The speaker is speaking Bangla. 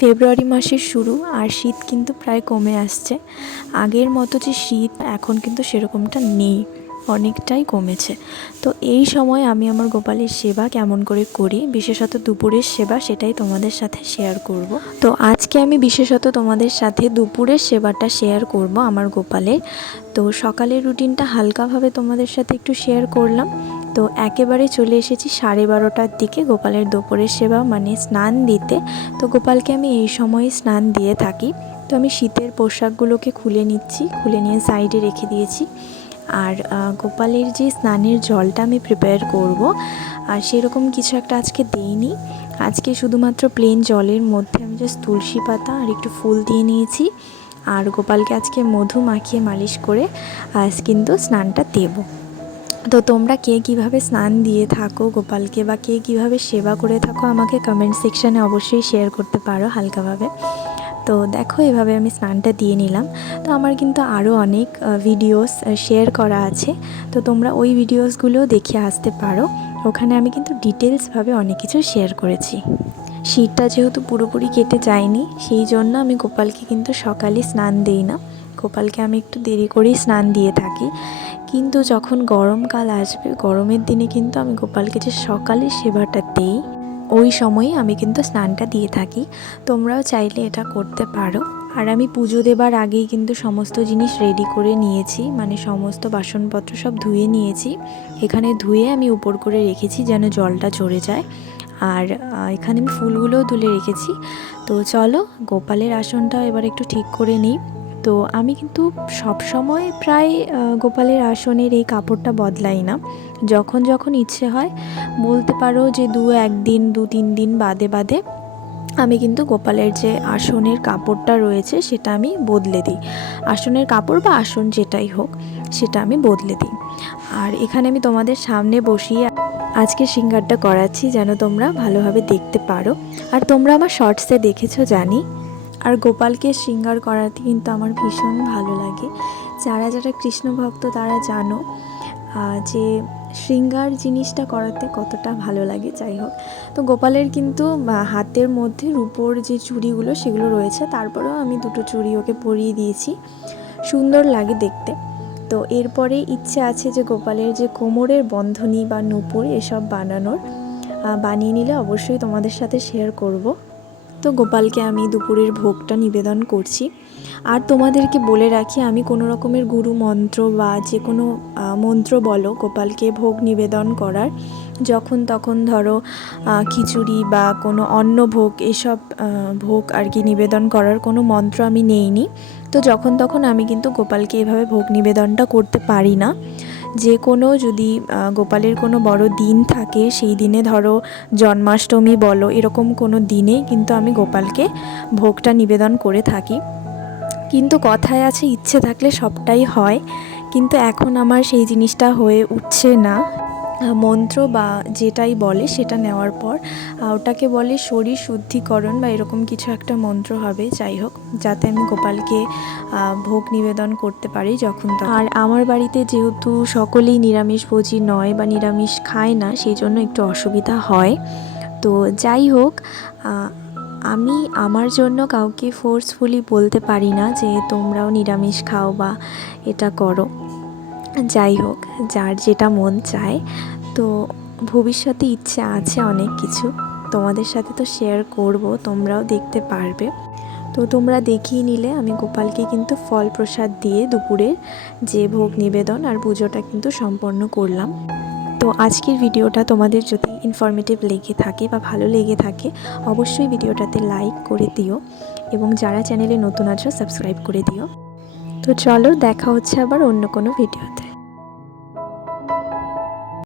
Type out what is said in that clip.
ফেব্রুয়ারি মাসের শুরু আর শীত কিন্তু প্রায় কমে আসছে। আগের মতো যে শীত এখন কিন্তু সেরকমটা নেই, অনেকটাই কমেছে। তো এই সময় আমি আমার গোপালের সেবা কেমন করে করি, বিশেষত দুপুরের সেবা, সেটাই তোমাদের সাথে শেয়ার করব। তো আজকে আমি বিশেষত তোমাদের সাথে দুপুরের সেবাটা শেয়ার করব আমার গোপালের। তো সকালের রুটিনটা হালকাভাবে তোমাদের সাথে একটু শেয়ার করলাম। তো একেবারে চলে এসেছি 12:30টার দিকে গোপালের দুপুরের সেবা মানে স্নান দিতে। তো গোপালকে আমি এই সময় স্নান দিয়ে থাকি। তো আমি শীতের পোশাকগুলোকে খুলে নিচ্ছি, খুলে নিয়ে সাইডে রেখে দিয়েছি। আর গোপালের যে স্নানের জলটা আমি প্রিপেয়ার করব, আর সেরকম কিছু একটা আজকে দেইনি। আজকে শুধুমাত্র প্লেন জলের মধ্যে আমি জাস্ট তুলসী পাতা আর একটু ফুল দিয়ে নিয়েছি। আর গোপালকে আজকে মধু মাখিয়ে মালিশ করে আজ কিন্তু স্নানটা দেবো। তো তোমরা কে কীভাবে স্নান দিয়ে থাকো গোপালকে, বা কে কীভাবে সেবা করে থাকো, আমাকে কমেন্ট সেকশানে অবশ্যই শেয়ার করতে পারো হালকাভাবে। তো দেখো, এভাবে আমি স্নানটা দিয়ে নিলাম। তো আমার কিন্তু আরও অনেক ভিডিওস শেয়ার করা আছে, তো তোমরা ওই ভিডিওসগুলোও দেখে আসতে পারো। ওখানে আমি কিন্তু ডিটেলসভাবে অনেক কিছু শেয়ার করেছি। শীতটা যেহেতু পুরোপুরি কেটে যায়নি, সেই জন্য আমি গোপালকে কিন্তু সকালে স্নান দিই না। গোপালকে আমি একটু দেরি করেই স্নান দিয়ে থাকি। কিন্তু যখন গরমকাল আসবে, গরমের দিনে কিন্তু আমি গোপালকে যে সকালে সেবাটা দিই, ওই সময়ই আমি কিন্তু স্নানটা দিয়ে থাকি। তোমরাও চাইলে এটা করতে পারো। আর আমি পুজো দেবার আগেই কিন্তু সমস্ত জিনিস রেডি করে নিয়েছি, মানে সমস্ত বাসনপত্র সব ধুয়ে নিয়েছি। এখানে ধুয়ে আমি উপর করে রেখেছি যেন জলটা ঝরে যায়। আর এখানে আমি ফুলগুলোও তুলে রেখেছি। তো চলো গোপালের আসনটাও এবার একটু ঠিক করে নিই। তো আমি কিন্তু সব সময় প্রায় গোপালের আসনের এই কাপড়টা বদলাই না। যখন যখন ইচ্ছে হয়, বলতে পারো যে একদিন 2-3 দিন বাদে বাদে আমি কিন্তু গোপালের যে আসনের কাপড়টা রয়েছে সেটা আমি বদলে দিই। আসনের কাপড় বা আসন যেটাই হোক, সেটা আমি বদলে দিই। আর এখানে আমি তোমাদের সামনে বসিয়ে আজকে শৃঙ্গারটা করাচ্ছি যেন তোমরা ভালোভাবে দেখতে পারো। আর তোমরা আমার শর্টসে দেখেছো জানি। আর গোপালকে শৃঙ্গার করাতে কিন্তু আমার ভীষণ ভালো লাগে। যারা যারা কৃষ্ণ ভক্ত তারা জানো যে শৃঙ্গার জিনিসটা করাতে কতটা ভালো লাগে। যাই হোক, তো গোপালের কিন্তু হাতের মধ্যে রূপোর যে চুড়িগুলো সেগুলো রয়েছে, তারপরেও আমি 2টো চুড়ি ওকে পরিয়ে দিয়েছি, সুন্দর লাগে দেখতে। তো এরপরে ইচ্ছে আছে যে গোপালের যে কোমরের বন্ধনী বা নূপুর এসব বানিয়ে নিলে অবশ্যই তোমাদের সাথে শেয়ার করব। তো গোপালকে আমি দুপুরের ভোগটা নিবেদন করছি। আর তোমাদেরকে বলে রাখি, আমি কোনো রকমের গুরু মন্ত্র বা যে কোনো মন্ত্র বলো গোপালকে ভোগ নিবেদন করার, যখন তখন ধরো খিচুড়ি বা কোনো অন্ন ভোগ, এসব ভোগ আর কি নিবেদন করার কোনো মন্ত্র আমি নেইনি। তো যখন তখন আমি কিন্তু গোপালকে এভাবে ভোগ নিবেদনটা করতে পারি না। যে কোনো যদি গোপালের কোনো বড় দিন থাকে, সেই দিনে ধরো জন্মাষ্টমী বলো, এরকম কোনো দিনে কিন্তু আমি গোপালকে ভোগটা নিবেদন করে থাকি। কিন্তু কথায় আছে ইচ্ছে থাকলে সবটাই হয়, কিন্তু এখন আমার সেই জিনিসটা হয়ে উঠছে না। মন্ত্র বা যেটাই বলে সেটা নেওয়ার পর ওটাকে বলে শরীর শুদ্ধিকরণ বা এরকম কিছু একটা মন্ত্র হবে, যাই হোক, যাতে আমি গোপালকে ভোগ নিবেদন করতে পারি যখন তখন। আর আমার বাড়িতে যেহেতু সকলেই নিরামিষভোজী নয় বা নিরামিষ খায় না, সেই জন্য একটু অসুবিধা হয়। তো যাই হোক, আমি আমার জন্য কাউকে ফোর্সফুলি বলতে পারি না যে তোমরাও নিরামিষ খাও বা এটা করো। যাই হোক, যার যেটা মন চায়। তো ভবিষ্যতে ইচ্ছে আছে অনেক কিছু, তোমাদের সাথে তো শেয়ার করব, তোমরাও দেখতে পারবে। তো তোমরা দেখিয়ে নিলে আমি গোপালকে কিন্তু ফল প্রসাদ দিয়ে দুপুরের যে ভোগ নিবেদন আর পুজোটা কিন্তু সম্পন্ন করলাম। তো আজকের ভিডিওটা তোমাদের যদি ইনফরমেটিভ লেগে থাকে বা ভালো লেগে থাকে, অবশ্যই ভিডিওটাতে লাইক করে দিও, এবং যারা চ্যানেলে নতুন আছো সাবস্ক্রাইব করে দিও। তো চলো, দেখা হচ্ছে আবার অন্য কোনো ভিডিওতে।